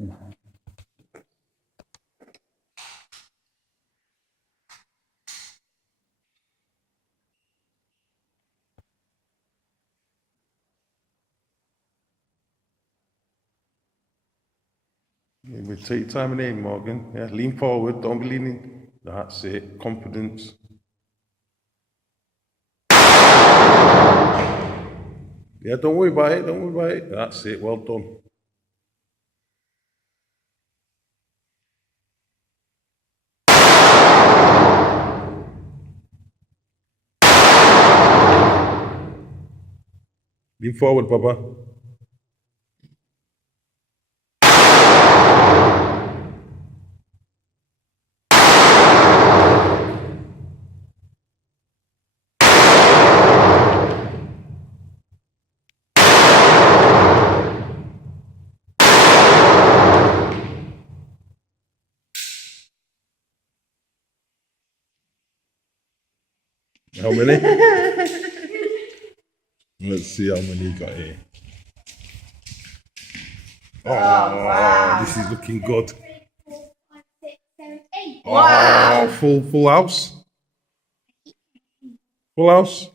Yeah, take your time and aim, Morgan. Yeah, lean forward. Don't be leaning. That's it. Confidence. Yeah, don't worry about it. Don't worry about it. That's it. Well done. Lean forward, Papa. How many? Let's see how many you got here. Oh, wow. This is looking good. 6, 7, 8. Wow, full house. Full house.